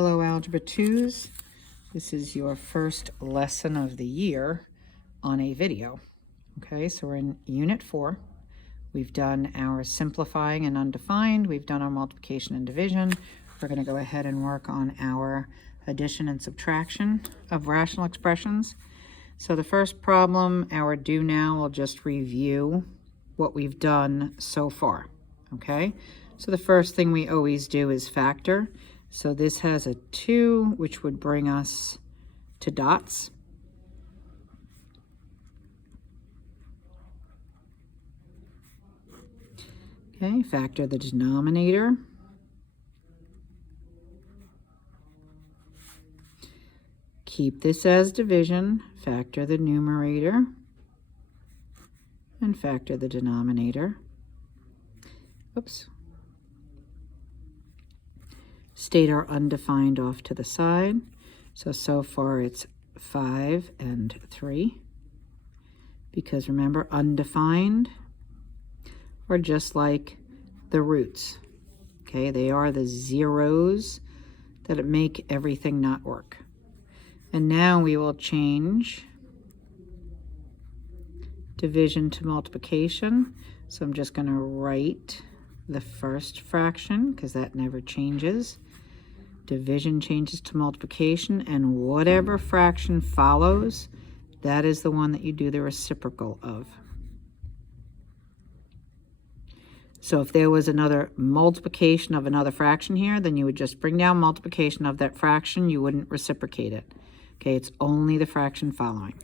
Hello, Algebra 2s. This is your first lesson of the year on a video. Okay, so we're in Unit 4. We've done our simplifying and undefined. We've done our multiplication and division. We're going to go ahead and work on our addition and subtraction of rational expressions. So the first problem, our do now, will just review what we've done so far. Okay, so the first thing we always do is factor. So this has a 2, which would bring us to dots. Okay, factor the denominator. Keep this as division, factor the numerator, and factor the denominator. Oops. State our undefined off to the side. So far it's 5 and 3. Because remember, undefined are just like the roots. Okay, they are the zeros that make everything not work. And now we will change division to multiplication. So I'm just going to write the first fraction because that never changes. Division changes to multiplication, and whatever fraction follows, that is the one that you do the reciprocal of. So if there was another multiplication of another fraction here, then you would just bring down multiplication of that fraction. You wouldn't reciprocate it. Okay, it's only the fraction following.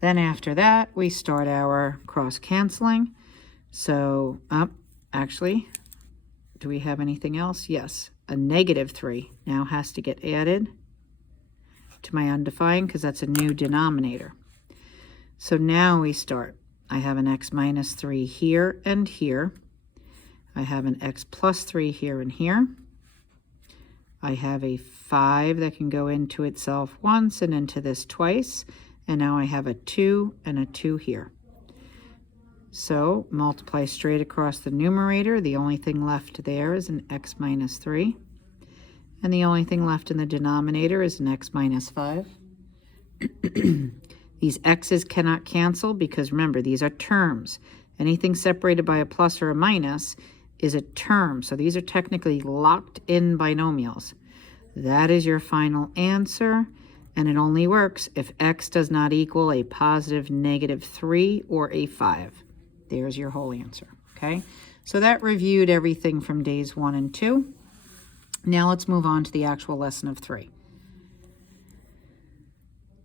Then after that, we start our cross-canceling. So, actually, do we have anything else? Yes. A -3 now has to get added to my undefined because that's a new denominator. So now we start. I have an x minus 3 here and here. I have an x plus 3 here and here. I have a 5 that can go into itself once and into this twice. And now I have a 2 and a 2 here. So multiply straight across the numerator. The only thing left there is an x minus 3. And the only thing left in the denominator is an x minus 5. These x's cannot cancel because remember, these are terms. Anything separated by a plus or a minus is a term. So these are technically locked in binomials. That is your final answer. And it only works if x does not equal a positive -3 or a 5. There's your whole answer, okay? So that reviewed everything from days 1 and 2. Now let's move on to the actual lesson of 3.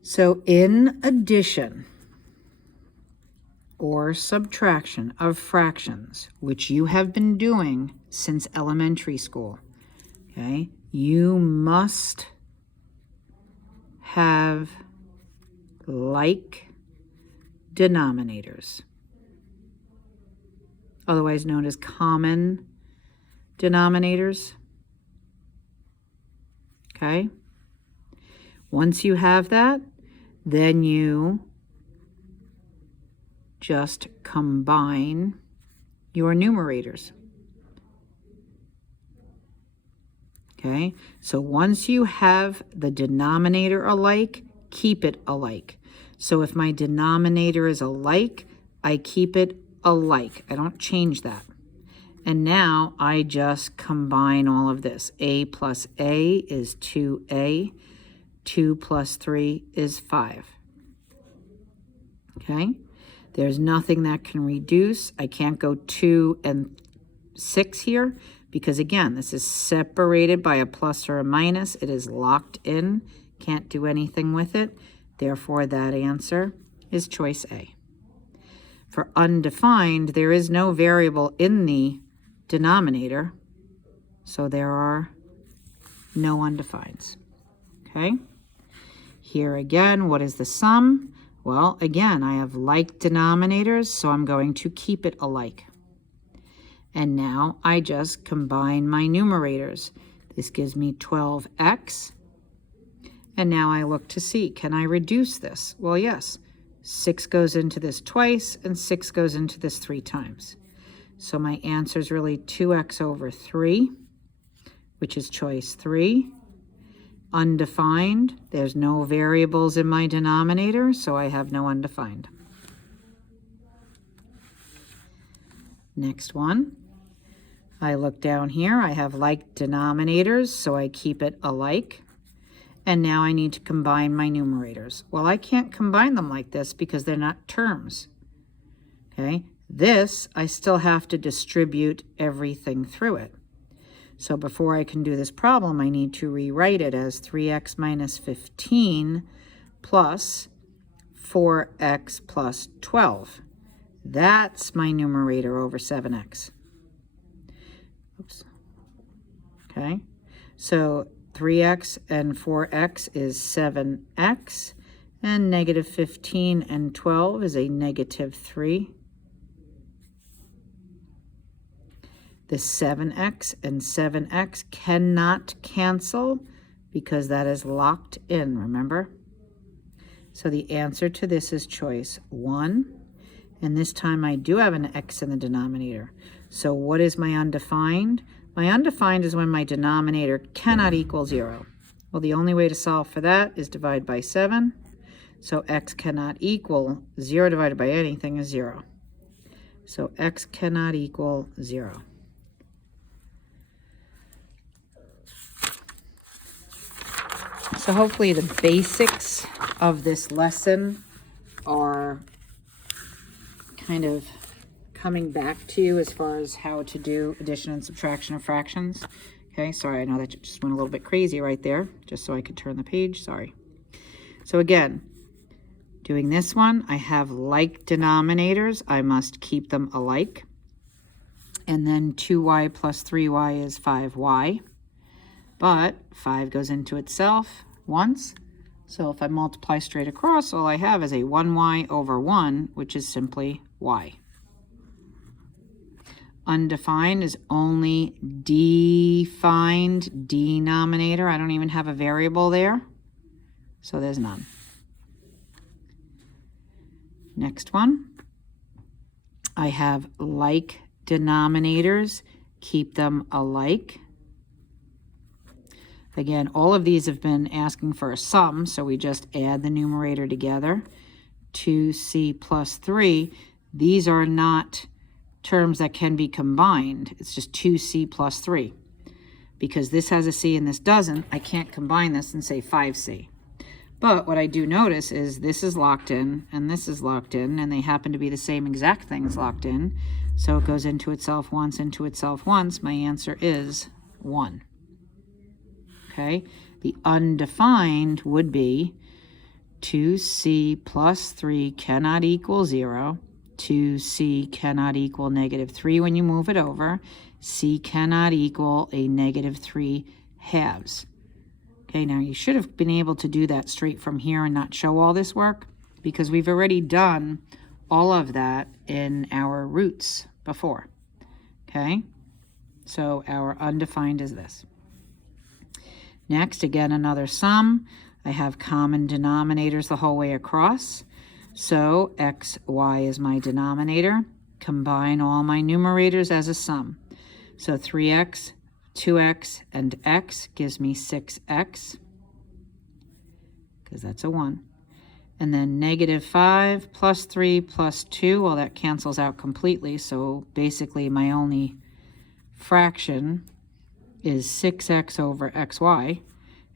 So in addition or subtraction of fractions, which you have been doing since elementary school, okay, you must have like denominators, otherwise known as common denominators. Okay? Once you have that, then you just combine your numerators. Okay? So once you have the denominator alike, keep it alike. So if my denominator is alike, I keep it alike. I don't change that. And now I just combine all of this. A plus A is 2A. 2 plus 3 is 5. Okay? There's nothing that can reduce. I can't go 2 and 6 here because, again, this is separated by a plus or a minus. It is locked in. Can't do anything with it. Therefore, that answer is choice A. For undefined, there is no variable in the denominator, so there are no undefineds. Okay? Here again, what is the sum? Well, again, I have like denominators, so I'm going to keep it alike. And now I just combine my numerators. This gives me 12x. And now I look to see, can I reduce this? Well, yes. 6 goes into this twice, and 6 goes into this 3 times. So my answer is really 2x over 3, which is choice 3. Undefined, there's no variables in my denominator, so I have no undefined. Next one, I look down here, I have like denominators, so I keep it alike. And now I need to combine my numerators. Well, I can't combine them like this because they're not terms. Okay, this, I still have to distribute everything through it. So before I can do this problem, I need to rewrite it as 3x minus 15 plus 4x plus 12. That's my numerator over 7x. Oops. Okay, so 3x and 4x is 7x, and negative 15 and 12 is a negative 3. The 7x and 7x cannot cancel because that is locked in, remember? So the answer to this is choice 1. And this time I do have an x in the denominator. So what is my undefined? My undefined is when my denominator cannot equal 0. Well, the only way to solve for that is divide by 7. So x cannot equal 0 divided by anything is 0. So x cannot equal 0. So hopefully the basics of this lesson are kind of coming back to you as far as how to do addition and subtraction of fractions. Okay, sorry, I know that just went a little bit crazy right there, just so I could turn the page, sorry. So again, doing this one, I have like denominators, I must keep them alike. And then 2y plus 3y is 5y. But 5 goes into itself once. So if I multiply straight across, all I have is a 1y over 1, which is simply y. Undefined is only defined denominator. I don't even have a variable there, so there's none. Next one, I have like denominators, keep them alike. Again, all of these have been asking for a sum, so we just add the numerator together. 2c plus 3, these are not terms that can be combined. It's just 2c plus 3. Because this has a c and this doesn't, I can't combine this and say 5c. But what I do notice is this is locked in and this is locked in, and they happen to be the same exact things locked in. So it goes into itself once, into itself once. My answer is 1. Okay, the undefined would be 2c plus 3 cannot equal 0. 2c cannot equal negative 3 when you move it over. C cannot equal a negative 3 halves. Okay, now you should have been able to do that straight from here and not show all this work, because we've already done all of that in our roots before. Okay, so our undefined is this. Next, again, another sum. I have common denominators the whole way across. So x, y is my denominator. Combine all my numerators as a sum. So 3x, 2x, and x gives me 6x, because that's a 1. And then negative 5 plus 3 plus 2, well, that cancels out completely. So basically my only fraction is 6x over xy.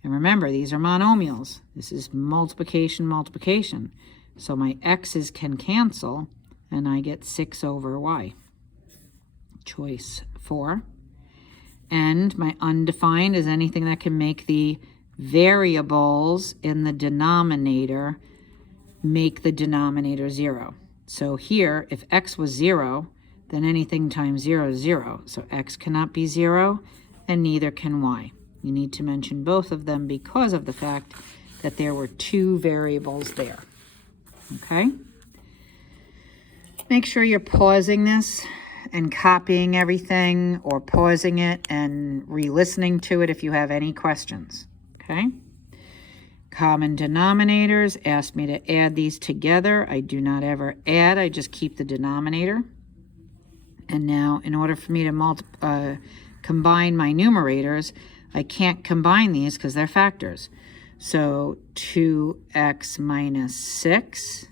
And remember, these are monomials. This is multiplication, multiplication. So my x's can cancel, and I get 6 over y. Choice 4. And my undefined is anything that can make the variables in the denominator make the denominator 0. So here, if x was 0, then anything times 0 is 0. So x cannot be 0, and neither can y. You need to mention both of them because of the fact that there were 2 variables there. Okay? Make sure you're pausing this and copying everything, or pausing it and re-listening to it if you have any questions. Okay? Common denominators, ask me to add these together. I do not ever add, I just keep the denominator. And now, in order for me to combine my numerators, I can't combine these because they're factors. So 2x minus 6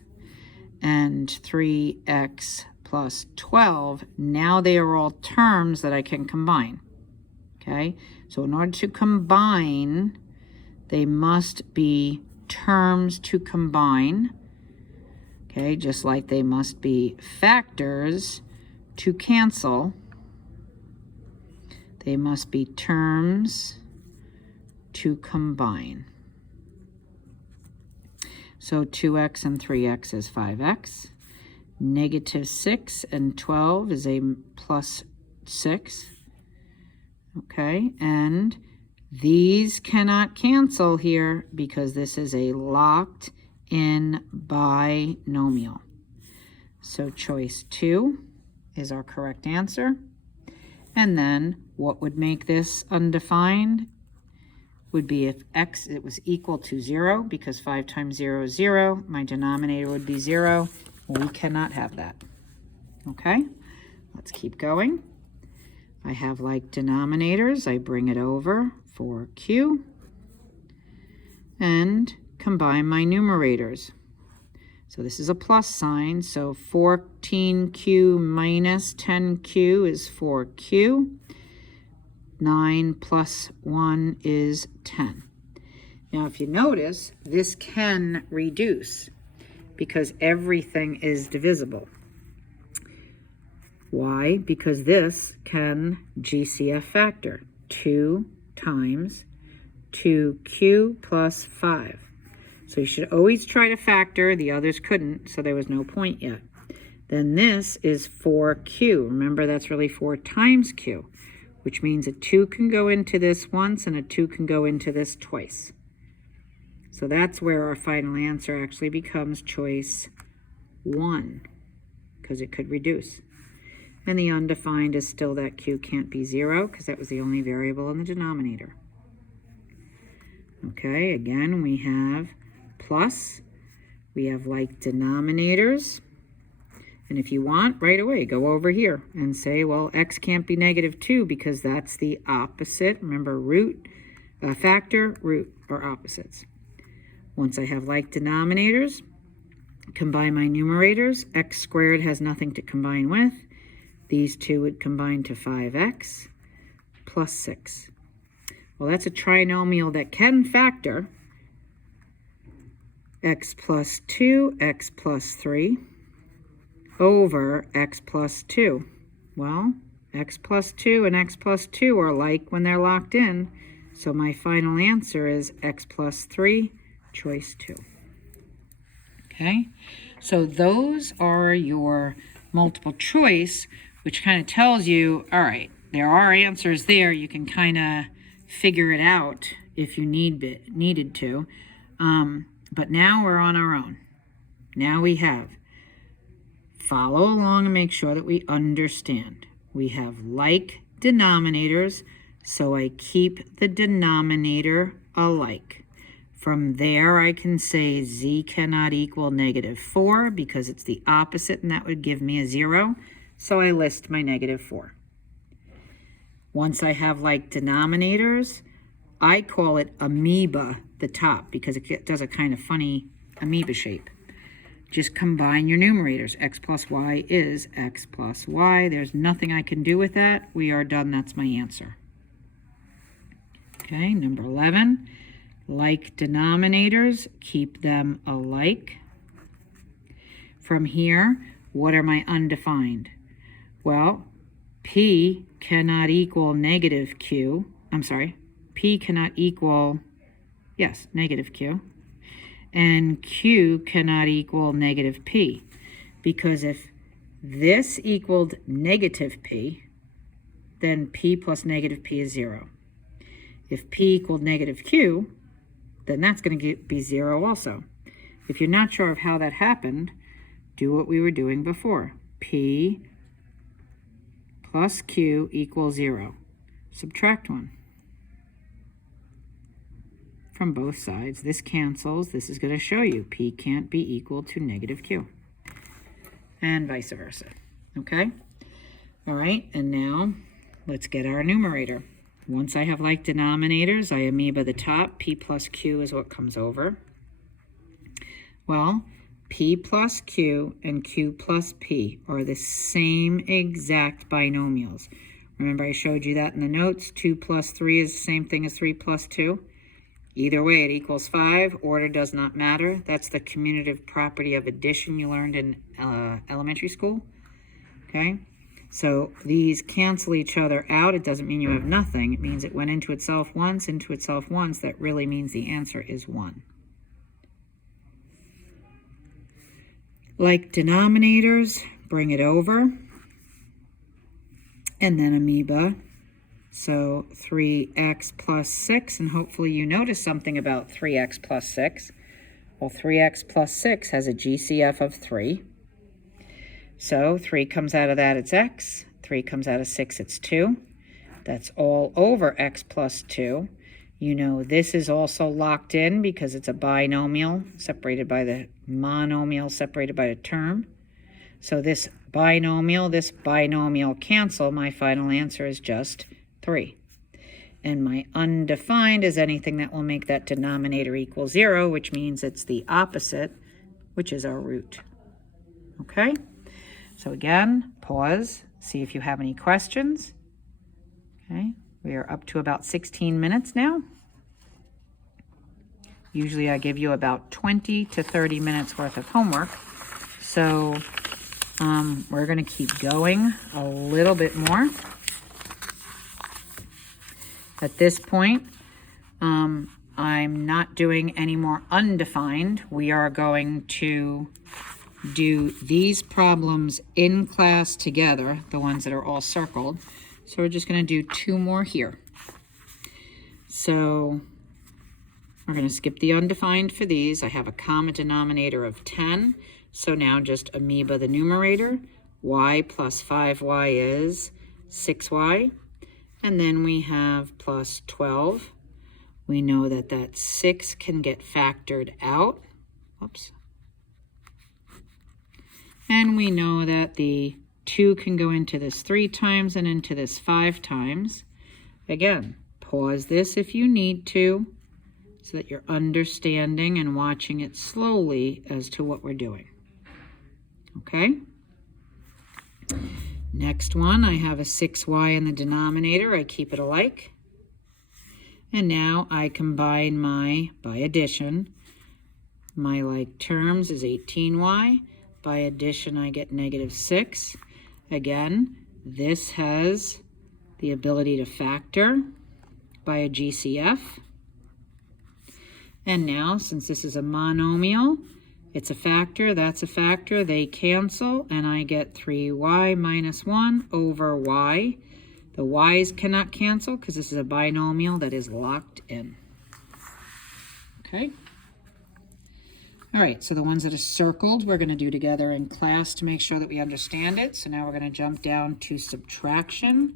and 3x plus 12, now they are all terms that I can combine. Okay, so in order to combine, they must be terms to combine. Okay, just like they must be factors to cancel. They must be terms to combine. So 2x and 3x is 5x. Negative 6 and 12 is a plus 6. Okay, and these cannot cancel here because this is a locked in binomial. So choice 2 is our correct answer. And then what would make this undefined would be if x, it was equal to 0, because 5 times 0 is 0. My denominator would be 0. We cannot have that. Okay, let's keep going. I have like denominators. I bring it over for q and combine my numerators. So this is a plus sign, so 14q minus 10q is 4q. 9 plus 1 is 10. Now, if you notice, this can reduce because everything is divisible. Why? Because this can GCF factor 2 times 2q plus 5. So you should always try to factor. The others couldn't, so there was no point yet. Then this is 4q. Remember, that's really 4 times q, which means a 2 can go into this once and a 2 can go into this twice. So that's where our final answer actually becomes choice 1, because it could reduce. And the undefined is still that q can't be 0, because that was the only variable in the denominator. Okay, again, we have plus. We have like denominators. And if you want, right away, go over here and say, well, x can't be negative 2 because that's the opposite. Remember, root, factor, root are opposites. Once I have like denominators, combine my numerators. X squared has nothing to combine with. These two would combine to 5x plus 6. Well, that's a trinomial that can factor. X plus 2, x plus 3. Over x plus 2. Well, x plus 2 and x plus 2 are like when they're locked in. So my final answer is x plus 3, choice 2. Okay, so those are your multiple choice, which kind of tells you, all right, there are answers there. You can kind of figure it out if you needed to. But now we're on our own. Now we have follow along and make sure that we understand. We have like denominators, so I keep the denominator alike. From there, I can say z cannot equal negative 4 because it's the opposite, and that would give me a 0. So I list my negative 4. Once I have like denominators, I call it amoeba, the top, because it does a kind of funny amoeba shape. Just combine your numerators. X plus y is x plus y. There's nothing I can do with that. We are done. That's my answer. Okay, number 11. Like denominators, keep them alike. From here, what are my undefined? Well, p cannot equal negative q. I'm sorry, p cannot equal, yes, negative q. And q cannot equal negative p, because if this equaled negative p, then p plus negative p is 0. If p equaled negative q, then that's going to be 0 also. If you're not sure of how that happened, do what we were doing before. P plus q equals 0. Subtract 1. From both sides. This cancels. This is going to show you p can't be equal to negative q. And vice versa. Okay? All right, and now let's get our numerator. Once I have like denominators, I amoeba the top. P plus Q is what comes over. Well, P plus Q and Q plus P are the same exact binomials. Remember I showed you that in the notes. 2 plus 3 is the same thing as 3 plus 2. Either way, it equals 5. Order does not matter. That's the commutative property of addition you learned in elementary school. Okay? So these cancel each other out. It doesn't mean you have nothing. It means it went into itself once, into itself once. That really means the answer is 1. Like denominators, bring it over. And then amoeba. So 3x plus 6, and hopefully you notice something about 3x plus 6. Well, 3x plus 6 has a GCF of 3. So 3 comes out of that, it's x. 3 comes out of 6, it's 2. That's all over x plus 2. You know this is also locked in because it's a binomial separated by the monomial separated by the term. So this binomial cancel. My final answer is just 3. And my undefined is anything that will make that denominator equal 0, which means it's the opposite, which is our root. Okay? So again, pause, see if you have any questions. Okay, we are up to about 16 minutes now. Usually I give you about 20 to 30 minutes worth of homework. So we're going to keep going a little bit more. At this point, I'm not doing any more undefined. We are going to do these problems in class together, the ones that are all circled. So we're just going to do 2 more here. So we're going to skip the undefined for these. I have a common denominator of 10. So now just amoeba the numerator. Y plus 5y is 6y. And then we have plus 12. We know that that 6 can get factored out. Whoops. And we know that the 2 can go into this 3 times and into this 5 times. Again, pause this if you need to so that you're understanding and watching it slowly as to what we're doing. Okay? Next one, I have a 6y in the denominator. I keep it alike. And now I combine by addition, my like terms is 18y. By addition, I get negative 6. Again, this has the ability to factor by a GCF. And now, since this is a monomial, it's a factor, that's a factor, they cancel, and I get 3y minus 1 over y. The y's cannot cancel because this is a binomial that is locked in. Okay? All right, so the ones that are circled, we're going to do together in class to make sure that we understand it. So now we're going to jump down to subtraction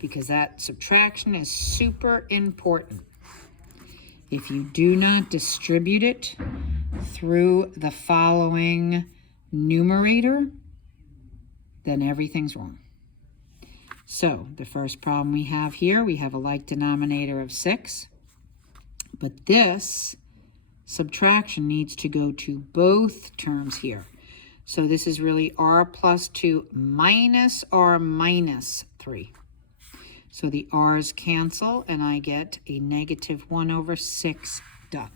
because that subtraction is super important. If you do not distribute it through the following numerator, then everything's wrong. So the first problem we have here, we have a like denominator of 6, but this subtraction needs to go to both terms here. So this is really r plus 2 minus r minus 3. So the r's cancel, and I get a negative 1 over 6 done.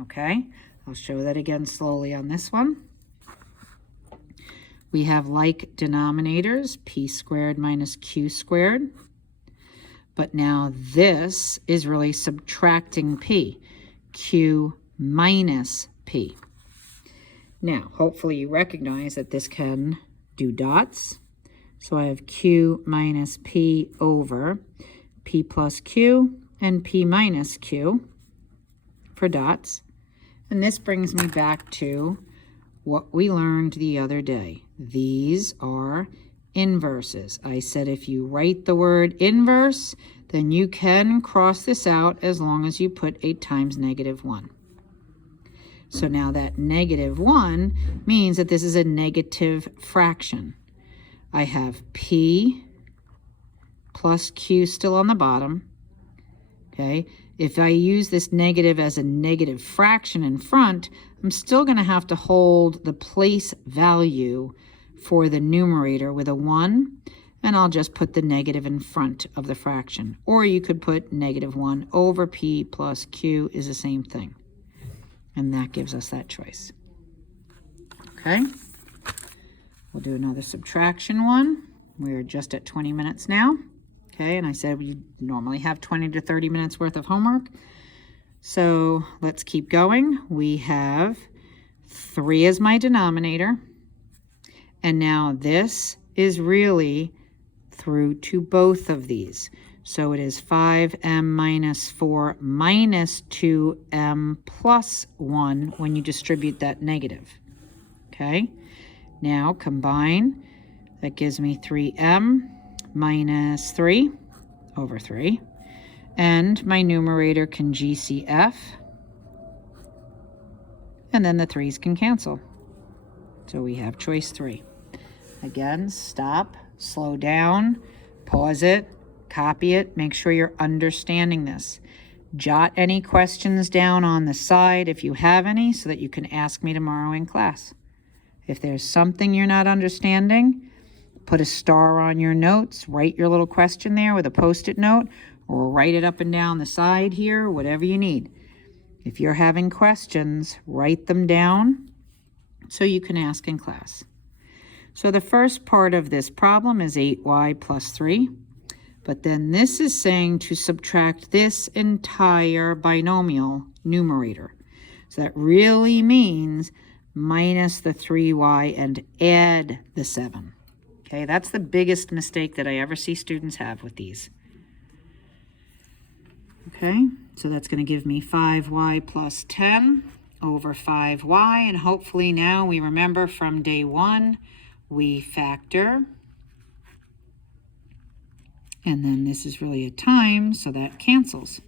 Okay, I'll show that again slowly on this one. We have like denominators, p squared minus q squared. But now this is really subtracting p. Q minus P. Now, hopefully you recognize that this can do dots. So I have Q minus P over P plus Q and P minus Q for dots. And this brings me back to what we learned the other day. These are inverses. I said if you write the word inverse, then you can cross this out as long as you put 8 times negative 1. So now that negative 1 means that this is a negative fraction. I have P plus q still on the bottom, okay? If I use this negative as a negative fraction in front, I'm still going to have to hold the place value for the numerator with a 1, and I'll just put the negative in front of the fraction. Or you could put negative 1 over p plus q is the same thing. And that gives us that choice. Okay? We'll do another subtraction one. We're just at 20 minutes now. Okay, and I said we normally have 20 to 30 minutes worth of homework. So let's keep going. We have 3 as my denominator. And now this is really through to both of these. So it is 5m minus 4 minus 2m plus 1 when you distribute that negative. Okay, now combine. That gives me 3m minus 3 over 3. And my numerator can GCF. And then the 3's can cancel. So we have choice 3. Again, stop, slow down, pause it, copy it, make sure you're understanding this. Jot any questions down on the side if you have any so that you can ask me tomorrow in class. If there's something you're not understanding, put a star on your notes, write your little question there with a Post-it note, or write it up and down the side here, whatever you need. If you're having questions, write them down so you can ask in class. So the first part of this problem is 8y plus 3. But then this is saying to subtract this entire binomial numerator. So that really means minus the 3y and add the 7. Okay, that's the biggest mistake that I ever see students have with these. Okay, so that's going to give me 5y plus 10 over 5y. And hopefully now we remember from day 1, we factor. And then this is really a time, so that cancels.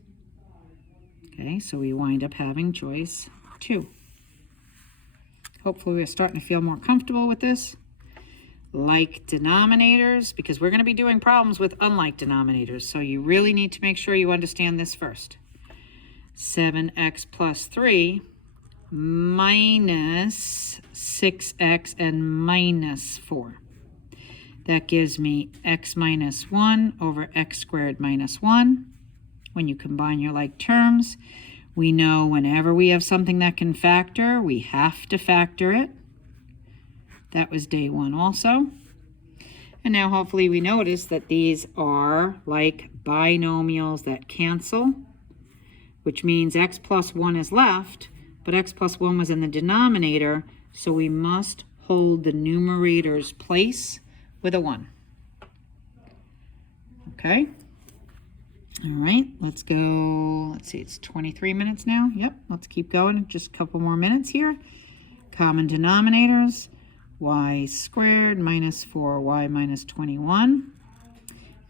Okay, so we wind up having choice 2. Hopefully we're starting to feel more comfortable with this. Like denominators, because we're going to be doing problems with unlike denominators, so you really need to make sure you understand this first. 7x plus 3 minus 6x and minus 4. That gives me x minus 1 over x squared minus 1. When you combine your like terms, we know whenever we have something that can factor, we have to factor it. That was day 1 also. And now hopefully we notice that these are like binomials that cancel, which means x plus 1 is left, but x plus 1 was in the denominator, so we must hold the numerator's place with a 1. Okay. All right, let's go. Let's see, it's 23 minutes now. Yep, let's keep going. Just a couple more minutes here. Common denominators, y squared minus 4y minus 21.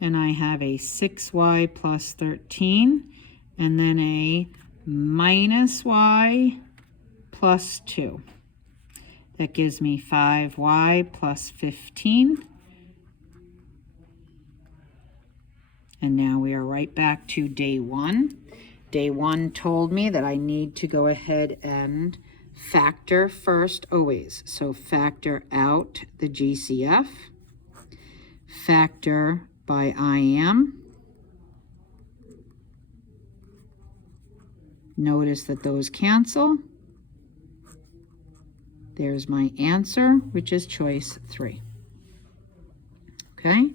And I have a 6y plus 13. And then a minus y plus 2. That gives me 5y plus 15. And now we are right back to day 1. Day 1 told me that I need to go ahead and factor first always. So factor out the GCF. Factor by IM. Notice that those cancel. There's my answer, which is choice 3. Okay,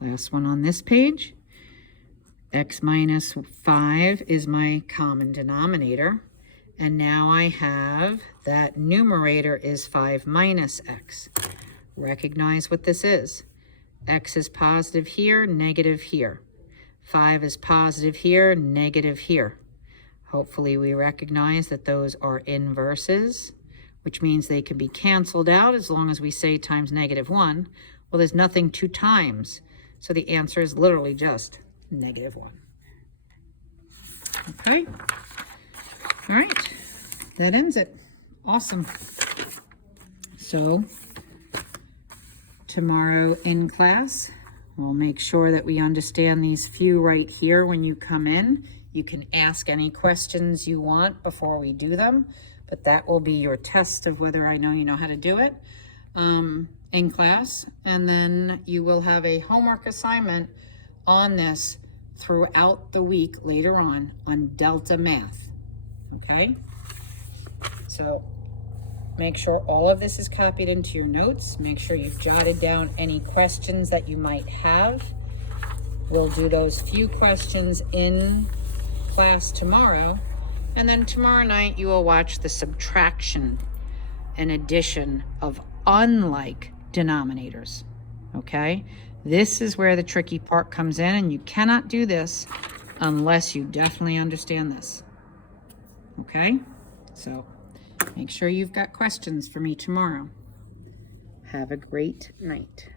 last one on this page. X minus 5 is my common denominator. And now I have that numerator is 5 minus x. Recognize what this is. X is positive here, negative here. 5 is positive here, negative here. Hopefully we recognize that those are inverses, which means they can be canceled out as long as we say times negative 1. Well, there's nothing 2 times, so the answer is literally just negative 1. Okay. All right. That ends it. Awesome. So tomorrow in class, We'll make sure that we understand these few right here when you come in. You can ask any questions you want before we do them, but that will be your test of whether I know you know how to do it in class. And then you will have a homework assignment on this throughout the week later on Delta Math, okay? So make sure all of this is copied into your notes. Make sure you've jotted down any questions that you might have. We'll do those few questions in class tomorrow. And then tomorrow night you will watch the subtraction and addition of unlike denominators, okay? This is where the tricky part comes in, and you cannot do this unless you definitely understand this, okay? So make sure you've got questions for me tomorrow. Have a great night.